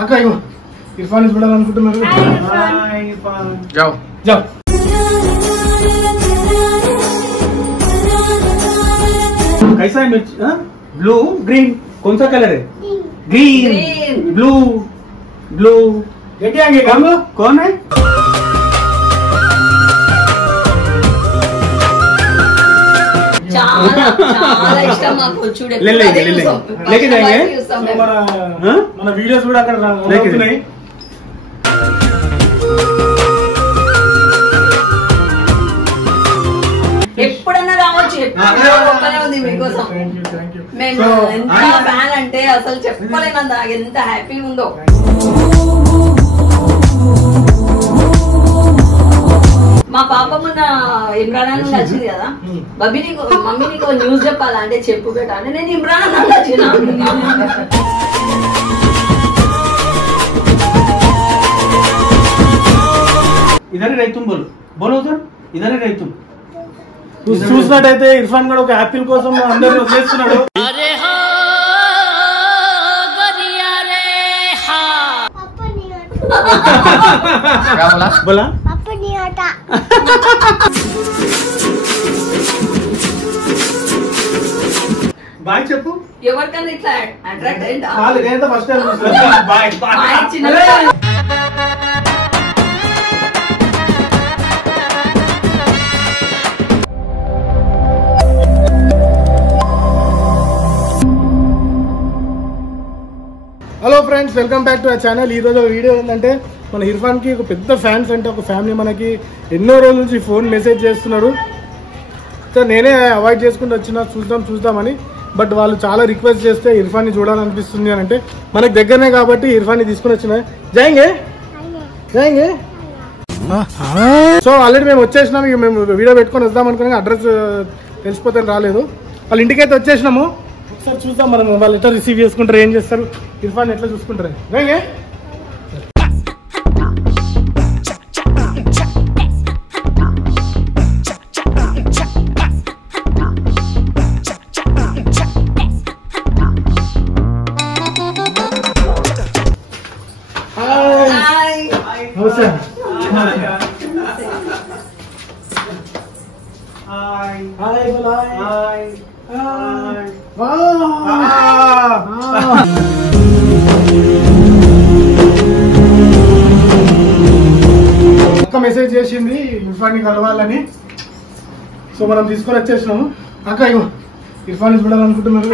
అక్క ఇగో ఇర్ఫాన్ చూడాలనుకుంటున్నారు. जाओ जाओ कैसा है मिर्च? ब्लू ग्रीन कौन सा कलर है? ग्रीन ब्लू ब्लू देखेंगे हम कौन है? చాలా ఇష్టం మాకు చూడే लेके जाएंगे మన వీడియోస్ కూడా అక్కడ రావుతున్నాయి. ఎప్పుడన్నా రావచ్చు, ఎప్పుడు గొప్పనే ఉంది మీకోసం. మేము ఎంత ఫ్యాన్ అంటే అసలు చెప్పలేనంత ఎంత హ్యాపీగా ఉందో. మా పాప మొన్న ఇమ్రాన్ నుండి వచ్చింది కదా, బబ్బీ నీకు మమ్మీ నీకు న్యూస్ చెప్పాలా అంటే చెప్పు బేటా అంటే నేను ఇమ్రాన్ నుండి వచ్చిన. इधर रही तुम बोलो बोलो उधर इधर रही तुम. చూసినట్టయితే ఇర్ఫాన్ గడ్ ఒక యాపిల్ కోసం అందరినీ వదిలేస్తున్నాడు. बोला బాయ్ చెప్పు. ఎవరికన్నా ఇట్లా అట్రాక్ట్ అయిందా? ఫస్ట్ టైం బాయ్ చిన్న hello friends, welcome back to our channel. ఈరోజు వీడియో ఏంటంటే మన ఇర్ఫాన్కి ఒక పెద్ద ఫ్యాన్స్ అంటే ఒక ఫ్యామిలీ మనకి ఎన్నో రోజుల నుంచి ఫోన్ మెసేజ్ చేస్తున్నారు. సో నేనే అవాయిడ్ చేసుకుంటూ వచ్చిన చూద్దామని. బట్ వాళ్ళు చాలా రిక్వెస్ట్ చేస్తే ఇర్ఫాన్ని చూడాలనిపిస్తుంది అని అంటే మనకి దగ్గరనే కాబట్టి ఇర్ఫాన్ని తీసుకుని వచ్చిన జాయింగే. సో ఆల్రెడీ మేము వచ్చేసినాము. ఇక మేము వీడియో పెట్టుకొని వద్దాం అనుకున్నాం, అడ్రస్ తెలిసిపోతే రాలేదు. వాళ్ళ ఇంటికైతే వచ్చేసినాము. ఒకసారి చూద్దాం మనం వాళ్ళు ఎట్లా రిసీవ్ చేసుకుంటారు, ఏం చేస్తారు, ఇర్ఫాన్ ఎట్లా చూసుకుంటారు. జాయింగే ఒక్క మెసేజ్ చేసింది ఇర్ఫాన్ని కలవాలని. సో మనం తీసుకొని వచ్చేసినాము. అక్క ఇగో ఇర్ఫాన్ చూడాలనుకుంటున్నారు.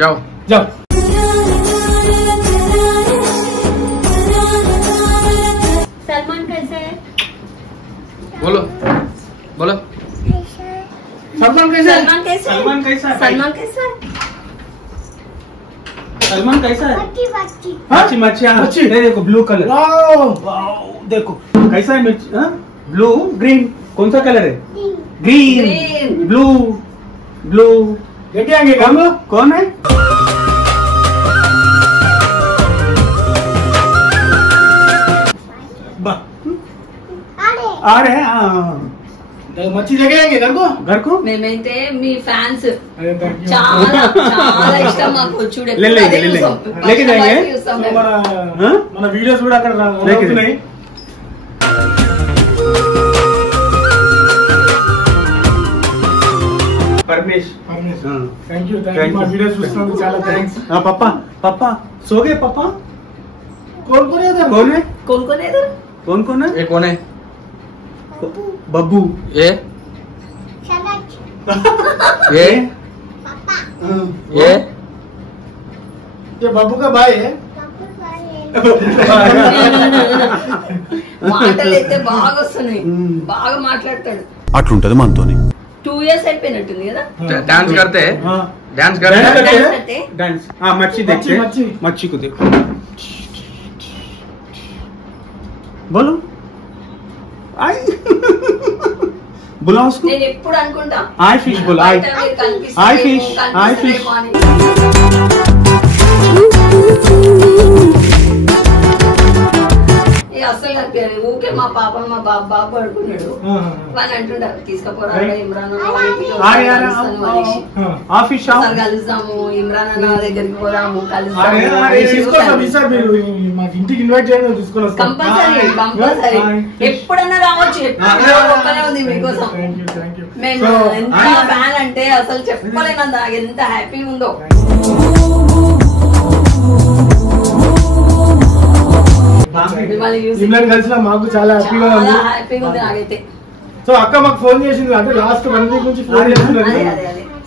जाओ जाओ सलमान कैसे है? बोलो बोलो सलमान कैसे है? सलमान कैसा है? सलमान कैसा है? सलमान कैसा है? सलमान कैसा है? मच्छी मच्छी देखो ब्लू कलर. वाओ देखो कैसा है मिर्च? ब्लू ग्रीन कौन सा कलर है? ग्रीन ब्लू ब्लू देखेंगे हम कौन है? आ रहे हैं मच्छी देखेंगे घर को. మేమైతే మీ ఫ్యాన్స్ अरे thank you. చాలా చాలా ఇష్టం మాకు చూడే लेके जाएंगे మన వీడియోస్ కూడా అక్కడ రావుతున్నాయి. परमेश థ్యాంక్ యూ మా వీడియోస్ చూస్తున్నందుకు చాలా థ్యాంక్స్. पापा सो गए पापा? कौन है इधर? कौन है? कौन कौन है इधर? कौन है? ये कौन है? बब्बू. ये ये ये बब्बू का भाई है. మాటలు అయితే బాగా వస్తున్నాయి, బాగా మాట్లాడతాడు. అట్లుంటది మనతోని. 2 years అయిపోయినట్టుంది కదా. डांस करते हैं. डांस करते हैं. डांस करते हैं. डांस. हाँ मच्छी देखते. मच्छी को देखो. बोलो आई बुलाओ उसको. నేను ఎప్పుడు అనుకుంటా आई फिश बोलो. आई फिश. आई फिश. అసలు అనిపించాలి. ఊకే మా పాప మా బాబు పడుకున్నాడు వాళ్ళు అంటుంటారు తీసుకుపోరా ఇమ్రాన్ అన్న కలుస్తాము, ఇమ్రాన్ అన్న దగ్గరికి పోదాము, ఇంటికి ఇన్వైట్ చేయడం తీసుకొని కంపల్సరీ కంపల్సరీ ఎప్పుడన్నా రావచ్చు. ఎప్పుడు గొప్పనే ఉంది మీకోసం. మేము ఎంత ఫ్యాన్ అంటే అసలు చెప్పలేనంత ఎంత హ్యాపీగా ఉందో. ఇమ్రాన్ కలిసిన మాకు చాలా హ్యాపీగా ఉంది. హ్యాపీగా ఉంది నాకైతే. సో అక్క మాకు ఫోన్ చేసింది అంటే లాస్ట్ 1 వీక్ నుంచి ఫోన్ చేస్తున్నారు.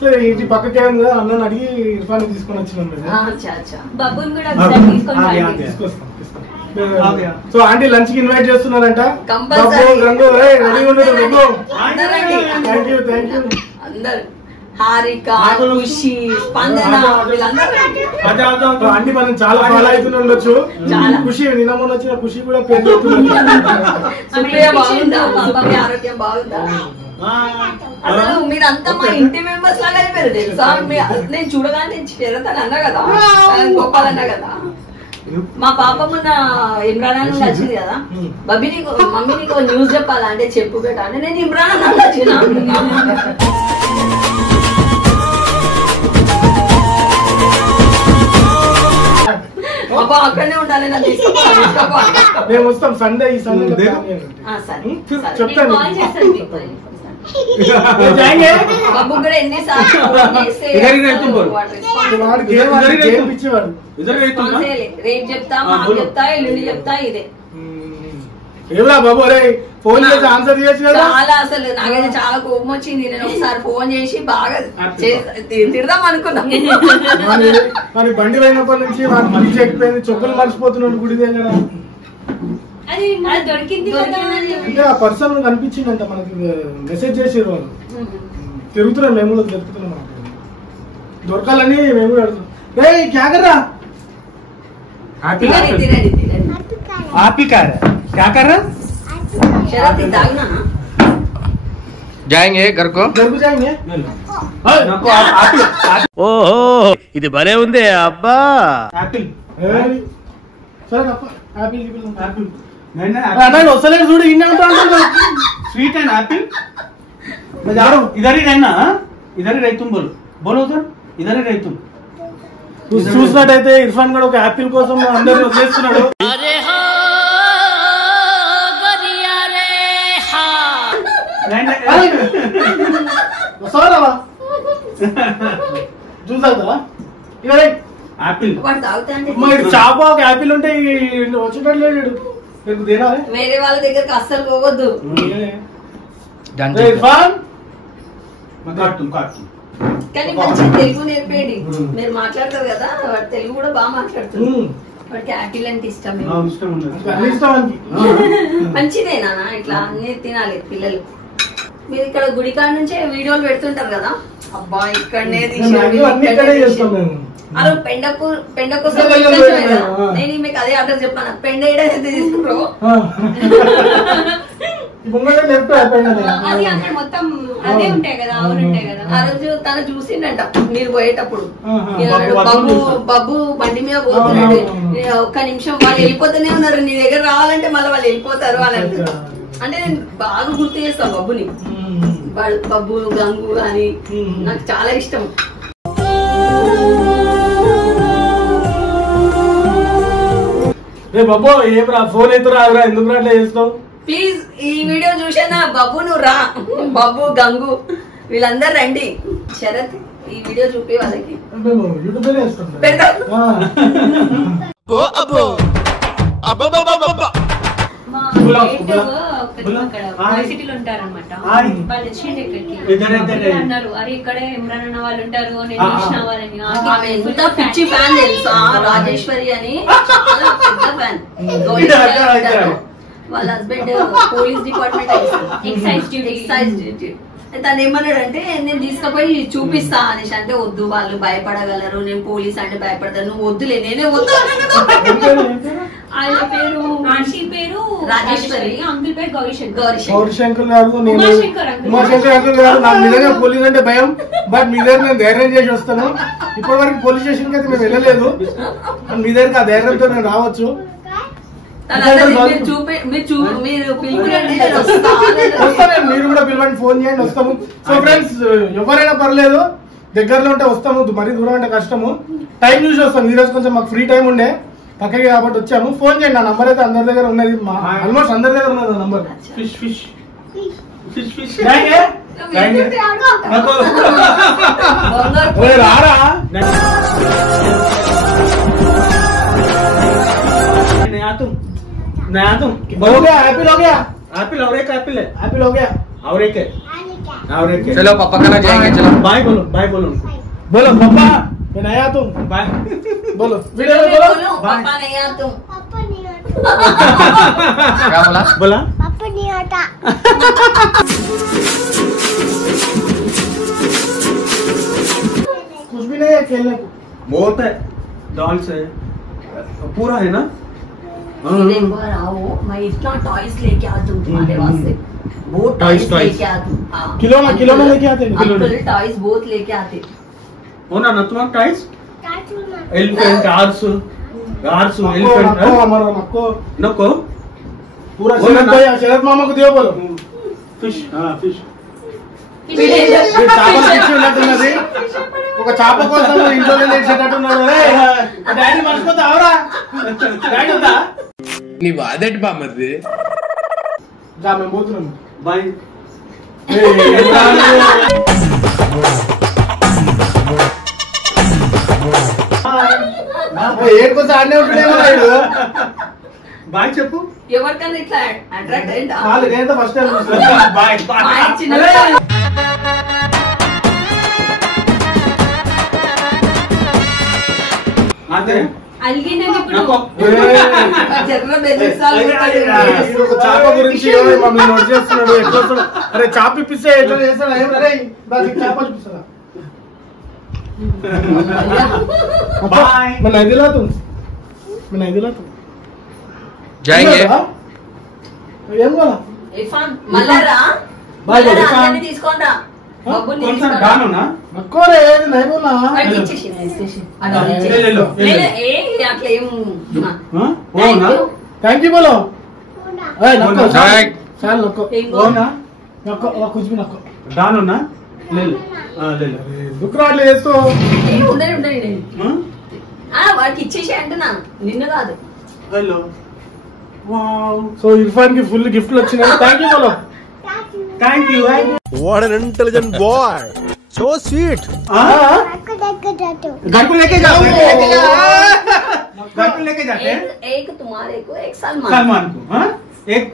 సో ఇంటి పక్కకే ఉంది కదా అన్నని అడిగి ఇర్ఫాన్ తీసుకొని వచ్చినాం. బాబుని కూడా ఒకసారి తీసుకొని తీసుకొస్తాం. సో ఆంటీ లంచ్ కి ఇన్వైట్ చేస్తున్నారంట. అందరు హారిక, ఖుషి, స్పందన వీళ్ళందరూ ఆంటీ మనం చాలా ఫాలో అవుతూనే ఉండొచ్చు. ఖుషి నిన్న మొన్న వచ్చిన ఖుషి కూడా పేరు బాగుందా, ఆరోగ్యం బాగుందా? అసలు మీరంతా మా ఇంటి మెంబర్స్ లాగా అయిపోయారు తెలుసా. నేను చూడగానే నేను చేరతాను అన్నా కదా, గోపాల్ అన్నా కదా. మా పాప మొన్న ఇమ్రాన్ అన్న వచ్చింది కదా, బబ్బీ నీకు మమ్మీ నీకు న్యూస్ చెప్పాలా అంటే చెప్పు బేటా అంటే నేను ఇమ్రాన్ అన్న వచ్చిన. అక్కడనే ఉండాలి నా మేము వస్తాం సండే. ఈ సండే చెప్తాను. బాబు కూడా ఎన్నిసార్లు రేపు చెప్తా, మాకు చెప్తా, ఎల్లుండి చెప్తా. ఇదే బాబు అరే ఫోన్ చేసి ఆన్సర్ చేయొచ్చు కదా. చాలా అసలు నాకైతే చాలా కోపం వచ్చింది. నేను ఒకసారి ఫోన్ చేసి బాగా తిడదాం అనుకున్నాం. మరి బండి పోయినప్పటి నుంచి వాడు గుడి చెక్కిపోయింది, చొక్కలు మర్చిపోతున్నాడు గుడి దగ్గర. అంటే ఆ పర్సన్ కనిపించిందంట మనకి, మెసేజ్ చేసారు వాళ్ళు. తిరుగుతున్నాం మేము కూడా దొరుకుతున్నాం, దొరకాలని మేము కూడా అడుగుతున్నాం. రే క్యాకర్రా जाएंगे घर को ఓహో ఇది భలే ఉంది అబ్బా. వస్తలేదు చూడు, ఇన్నే ఉంటా. स्वीट एंड एप्पल इधर ही रहना, इधर ही रह तुम बोलो उधर इधर ही रह तुम. చూసినట్టయితే ఇర్ఫాన్ కూడా ఒక యాపిల్ కోసం అందరూ వదిలేస్తున్నాడు. చూసారా యాపిల్ చాప ఒక యాపిల్ ఉంటే వచ్చేటట్టు లేడు. వేరే వాళ్ళ దగ్గరకు అస్సలు పోవద్దు. కానీ మంచి తెలుగు నేర్పేయండి. మీరు మాట్లాడతారు కదా, వాడు తెలుగు కూడా బాగా మాట్లాడుతుంది. వాడికి యాపిల్ అంటే ఇష్టం. మంచిదే నాన్న, ఇట్లా అన్ని తినాలి పిల్లలు. మీరు ఇక్కడ గుడికాడ నుంచే వీడియోలు పెడుతుంటారు కదా, అబ్బా ఇక్కడనే అరే పెండ కోసం నేను మీకు అదే ఆర్డర్ చెప్పాను. పెండ ఏడైతే తీసుకుంటారో ఆ రోజు తను చూసిండంట మీరు పోయేటప్పుడు. బాబు బండి మీద పోతున్నాడు, ఒక్క నిమిషం వాళ్ళు వెళ్ళిపోతూనే ఉన్నారు, నీ దగ్గర రావాలంటే మళ్ళీ వాళ్ళు వెళ్ళిపోతారు అని అంటే నేను బాగా గుర్తు చేస్తాను బబ్బుని. బబ్బు గంగు అని నాకు చాలా ఇష్టం. బాబు ఏం రా ఫోన్ అయితే రాదురా, ఎందుకు అట్లా చేస్తావు? ప్లీజ్ ఈ వీడియో చూసానా బాబు నువ్వు రా, బాబు గంగు వీళ్ళందరూ రండి. శరత్ ఈ వీడియో చూపి వాళ్ళకి సిటీలో ఉంటారనమాట. వాళ్ళు వచ్చింది ఇక్కడికి అన్నారు, అరే ఇక్కడే ఇమ్రాన్ అన్న వాళ్ళు ఉంటారు, నేను చూసిన వాళ్ళని. ఆమె ఎంత పిచ్చి ఫ్యాన్ తెలుసా, రాజేశ్వరి అని చాలా పెద్ద ఫ్యాన్. వాళ్ళ husband police department excise duty. తను ఏమన్నాడు అంటే నేను తీసుకుపోయి చూపిస్తా అనేసి అంటే వద్దు వాళ్ళు భయపడగలరు, నేను పోలీస్ అంటే భయపడతాను, నువ్వు వద్దులే నేనే వద్దు. ఆయన పేరు ఆంటీ పేరు రాజేశ్వరి, అంకుల్ పేరు గౌరీశంకర్ గారు. ఉమాశంకర్ అంకుల్ గారు నాకు నిజంగా పోలీస్ అంటే భయం, బట్ మీ దగ్గర నేను ధైర్యం చేసి వస్తాను. ఇప్పటి వరకు పోలీస్ స్టేషన్ కి అయితే మేము వెళ్ళలేదు, మీ దగ్గరికి ఆ ధైర్యంతో నేను రావచ్చు. మీరు పిలుపునండి నేను వస్తా. వస్తాను, మీరు కూడా పిలవండి, ఫోన్ చేయండి, వస్తాము. సో ఫ్రెండ్స్, ఎవరైనా పర్లేదు, దగ్గరలో ఉంటే వస్తాము, మరీ దూరం అంటే కష్టము. టైం చూసి వస్తాం. ఈ రోజు కొంచెం మాకు ఫ్రీ టైం ఉండే పక్కకి కాబట్టి వచ్చాము. ఫోన్ చేయండి, నా నంబర్ అయితే అందరి దగ్గర ఉన్నది, ఆల్మోస్ట్ అందరి దగ్గర ఉన్నది ఆ number. Fish fish fish fish రారా हो गया, एप्पल हो गया, एप्पल और एक एप्पल है, एप्पल हो गया, और एक है, और एक है। चलो पापा खाना जाएंगे, चलो बाय बोलो, बाय बोलो, बोलो पापा मैं नहीं आता हूँ, बाय बोलो वीडियो में बोलो पापा नहीं आता हूँ। क्या बोला? बोला पापा नहीं आता। कुछ भी नहीं है खेलने को। बहुत है, डॉल्स है, पूरा है ना। एक बार आओ, मैं इतना टॉयज लेके आती हूँ तुम्हारे वास्ते, बहुत Toys, टॉयज लेके आती हूँ। हाँ। खिलौना लेके आते हैं। अंकल टॉयज बहुत लेके आते। हो ना तुम्हारा टाइस, चाचू ना। एलिफेंट, आर्स, आर्स, नको, एलिफेंट नको, हमारा नको, नको पूरा बोलो शरद ना। भाई, शरद मामा को दियो बोलो। फिश, हाँ फिश। ఈ చేపలు పిచ్చి ఉన్నట్టున్నది, ఒక చేప కోసం ఇంట్లో చేసేటట్టున్నాడు. డాడీ మర్చిపోతావురా, డాడీ ఉందా? నీ వాదటి బామ్మది రా మేము పోతున్నాము. बाय ఏడుకొచ్చి ఆడనే ఉంటుందేమో వీడు. बाय చెప్పు. ఎవరికన్నా ఇట్లా అట్రాక్ట్ అయిందా? చాలు, ఇదేంత ఫస్ట్ టైం बाय మా बाय చిన్న आते అలిగినది ఇప్పుడు नको జర్ర బెదిరిస్తాలు వీడు ఒక చేప గురించి మమ్మల్ని నోట్ చేస్తున్నాడు. ఎట్లా వస్తాడు? అరే చేప ఇప్పిస్తే ఎట్లా చేస్తాడు? ఏం రే, నాకు చేప చూపిస్తాడా? बाय मैं नहीं दिलाता हूँ, मैं नहीं दिलाता हूँ। जाएंगे ఏం కావాలా? ఇర్ఫాన్ మల్లరా బాయ్ బాయ్. అందరినీ తీసుకొనిరా బబ్బుని कौन सा తీసుకొనిరా. गानो ना నక్కో రే, नहीं बोला। వాడికి ఇచ్చేసి నేను ఇచ్చేసి. అది ले, ఇచ్చేసి. ले लो ले లేదు, लो ఏ అట్లా ఏం हाँ वो Thank ना you. थैंक यू बोलो। होना। ए नक्को, जाए। साल नक्को, ఇంకో वो ना नक्को, वो कुछ भी नक्को। गानो ना ले लो हाँ ले लो దుక్కురా అట్లా చేస్తూ. ఏ ఉండని ఉండని हाँ వాడికి ఇచ్చేసి అంటున్నా, నిన్ను కాదు. हेलो वाओ సో ఇర్ఫాన్ కి ఫుల్ గిఫ్ట్లు వచ్చినాయి. థ్యాంక్ యూ बोलो। चाचू। Thank you what N intelligent boy so sweet हाँ आपको देख कर चाचू। घर को लेके जाते हैं घर को लेके जाते हैं एक तुम्हारे को एक सलमान सलमान को हाँ एक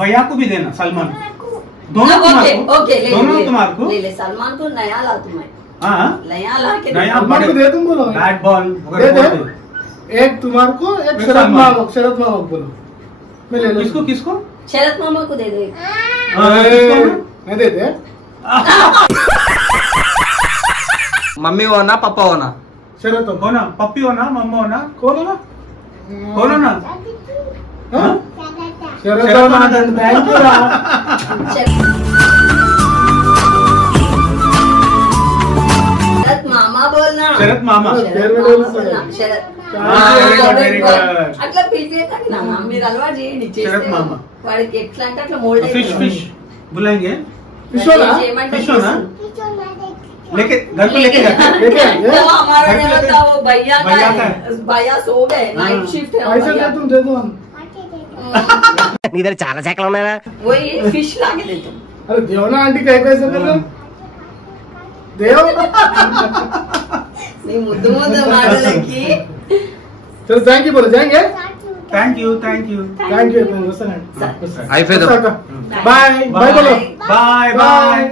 भैया को भी देना सलमान को दोनों ओके तुम्हारे को ओके ले दोनों तुम्हारे को ले ले सलमान को नया ला तुम्हें हाँ नया ला के नया सलमान को दे दूं बोलो। बैट बॉल दे दे। एक तुम्हारे को, एक एक शरद सलमान। मामा को, शरद मामा को बोलो। मैं ले लूं। किसको किसको शरद मामा को दे दे हाँ, किसको ना? मैं दे दे। मम्मी हो ना पापा हो ना शरद तो हो ना पप्पी हो ना मम्मा हो ना कौन है ना? कौन हो ना हाँ? चाचा। शरद शरद मामा, मामा। थैंक यू रा। शरद मामा बोलना शरद मामा పేరు शरद మీద मामा వస్తుంది. बोलना शरद very good, very good. అట్లా పిలిపేకండి నాన్న, మీరు అలవాటు చేయండి చేస్తే శరత్ మామ. వాడికి ఎట్లా అంటే అట్లా మోల్డ్ फिश फिश बुलाएंगे फिश हो ना? फिश हो ना पीछे ना देख। लेके घर को लेके जाते हैं लेके आएंगे? तो हमारा घर पे नहीं लेके- होता, वो भैया का भैया का है, है। भैया सो गए, नाइट शिफ्ट है पैसे दे भैया। तुम दे दो हम। पाचे देख। నీ దగ్గర చాలా శాఖలు ఉన్నాయా वही फिश ला के देते हैं। अरे देव ना आंटी कहीं पैसे दे दो। देव। నీ ముద్దు ముద్దు మాటలకి चलो थैंक यू बोलो, जाएंगे? चाचू। Thank you thank you thank you, मैं वसना। అయిపోయింది बाय बाय बोलो। Bye bye